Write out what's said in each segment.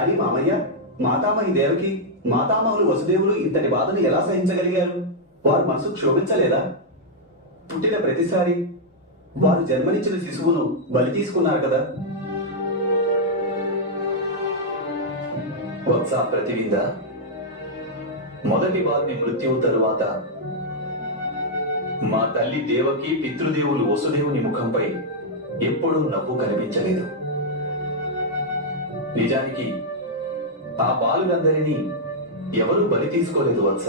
కానీ మామయ్య, మాతామహి దేవకి, మాతామహులు వసుదేవులు ఇంతటి బాధను ఎలా సహించగలిగారు? వారు మనసు క్షోభించలేదా? పుట్టిన ప్రతిసారి వారు జన్మనిచ్చిన శిశువును బలి తీసుకున్నారు కదా. వత్స ప్రతివింద, మొదటి వారిని మృత్యువు తరువాత మా తల్లి దేవకి పితృదేవులు వసుదేవుని ముఖంపై ఎప్పుడూ నవ్వు కనిపించలేదు. నిజానికి ఆ బాలురందరినీ ఎవరూ బలి తీసుకోలేదు వత్స.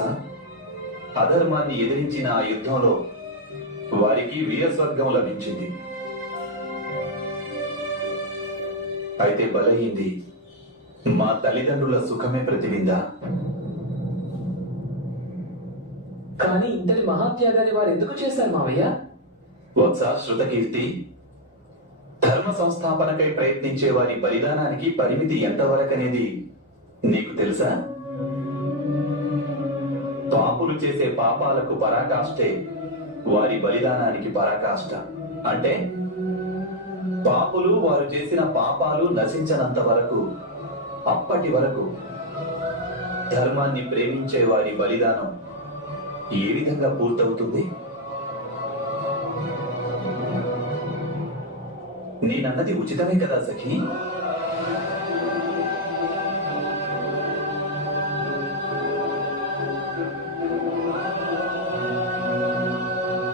అధర్మాన్ని ఎదిరించిన ఆ యుద్ధంలో వారికి వీరస్వర్గం లభించింది. అయితే బలయింది మా తల్లిదండ్రుల సుఖమే ప్రతివిందా. కానీ ఇంతటి మహాత్యాగాన్ని వారు ఎందుకు చేశారు మావయ్య? వత్స శృతకీర్తి, ధర్మ సంస్థాపనకై ప్రయత్నించే వారి బలిదానానికి పరిమితి ఎంతవరకనేది నీకు తెలుసా? పాపులు చేసే పాపాలకు పరాకాష్టే వారి బలిదానానికి పరాకాష్ట. అంటే పాపులు వారు చేసిన పాపాలు నశించనంత వరకు, అప్పటి వరకు ధర్మాన్ని ప్రేమించే వారి బలిదానం ఏ విధంగా పూర్తవుతుంది? నేనన్నది ఉచితమే కదా సఖీ.